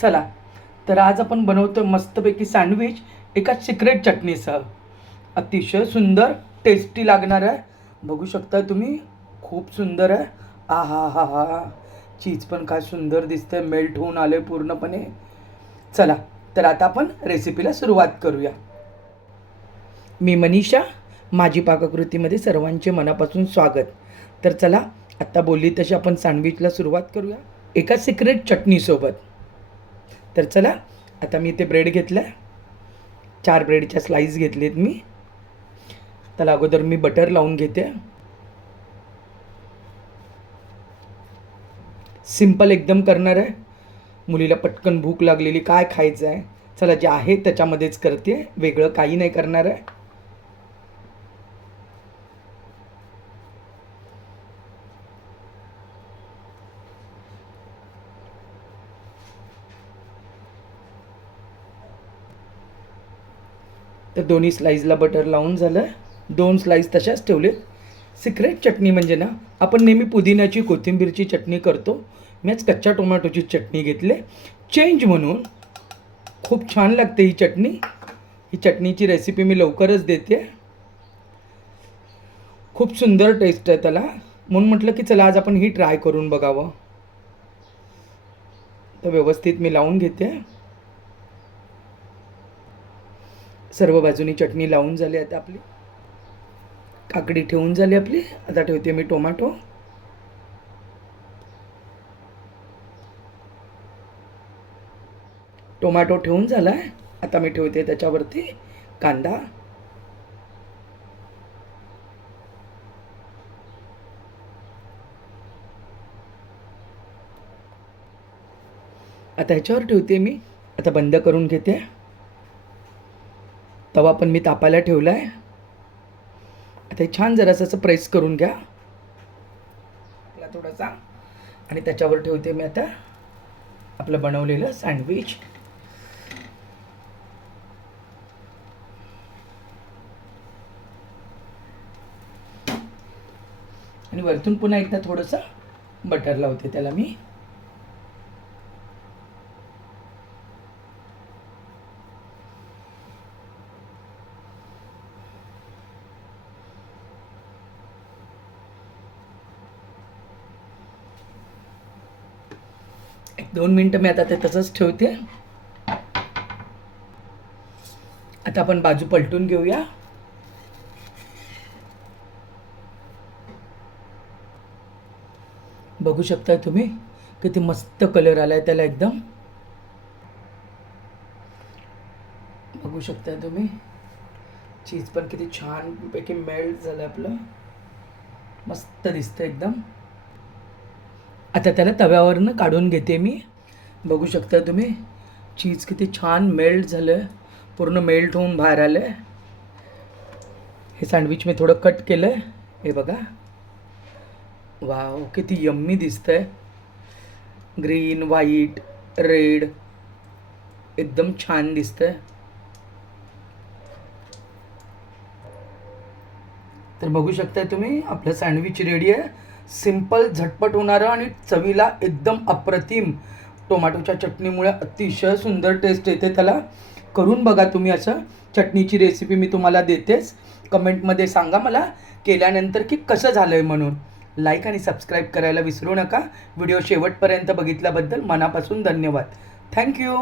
चला, तर आज आपण बनवतो मस्तपैकी सँडविच एका सिक्रेट चटणीसह. अतिशय सुंदर टेस्टी लागणार आहे. बघू शकता तुम्ही, खूप सुंदर आहे. आ हा हा हा, चीज पण काय सुंदर दिसतंय, मेल्ट होऊन आले पूर्णपणे. चला, तर आता आपण रेसिपीला सुरुवात करूया. मी मनीषा, माझी पाककृतीमध्ये सर्वांचे मनापासून स्वागत. तर चला, आत्ता बोलली तशी आपण सँडविचला सुरुवात करूया एका सिक्रेट चटणीसोबत. तर चला, आता मी इथे ब्रेड घेतला आहे. 4 ब्रेडच्या स्लाईस घेतलेत मी. त्याला अगोदर मी बटर लावून घेते. सिंपल एकदम करणार आहे. मुलीला पटकन भूक लागलेली, काय खायचं आहे, चला जे आहे त्याच्यामध्येच करते, वेगळं काही नाही करणार आहे. तर दोन्ही स्लाईसला बटर लावून झालं. 2 स्लाईस तशाच ठेवलेत. सिक्रेट चटणी म्हणजे ना, आपण नेहमी पुदिन्याची कोथिंबीरची चटणी करतो. मी आज कच्च्या टोमॅटोची चटणी घेतली. चेंज म्हणून खूप छान लागते ही चटणी. ही चटणीची रेसिपी मी लवकरच देते. खूप सुंदर टेस्ट आहे त्याला, म्हणून म्हटलं की चला आज आपण ही ट्राय करून बघावं. तर व्यवस्थित मी लावून घेते. सर्व बाजूनी चटणी लावून झाली. आता आपली काकडी ठेवून झाली आपली. आता ठेवते मी टोमॅटो. टोमॅटो ठेवून झाला आहे. आता मी ठेवते त्याच्यावरती कांदा. आता ह्याच्यावर ठेवते मी. आता बंद करून घेते. तवा पण मी तापायला ठेवला आहे. आता हे छान जरासं असं प्रेस करून घ्या थोडासा, आणि त्याच्यावर ठेवते मी आता आपलं बनवलेलं सँडविच. आणि वरतून पुन्हा एकदा थोडंसं बटर लावते त्याला मी. एक 2 मिनटं मी आता ते तसंच ठेवते. आता आपण बाजू पलटून घेऊया. बघू शकताय तुम्ही किती मस्त कलर आलाय त्याला एकदम. बघू शकताय तुम्ही, चीज पण किती छान पैकी मेल्ट झालं आपलं. मस्त दिसतं एकदम. आता त्याला तव्यावरनं काढून घेते मी. बघू शकता तुम्ही, चीज किती छान मेल्ट झालं, पूर्ण मेल्ट होऊन बाहेर आलं. हे सँडविच मी थोडं कट केलं आहे, हे बघा. वाव, किती यम्मी दिसतंय. ग्रीन, व्हाईट, रेड, एकदम छान दिसतंय. तर बघू शकताय तुम्ही, आपलं सँडविच रेडी आहे. सिंपल, झटपट होणारं आणि चवीला एकदम अप्रतिम. टोमॅटोच्या चटणीमुळे अतिशय सुंदर टेस्ट येते त्याला. करून बघा तुम्ही असं. चटणीची रेसिपी मी तुम्हाला देतेच. कमेंटमध्ये सांगा मला केल्यानंतर की कसं झालं आहे म्हणून. लाईक आणि सबस्क्राईब करायला विसरू नका. व्हिडिओ शेवटपर्यंत बघितल्याबद्दल मनापासून धन्यवाद. थँक्यू.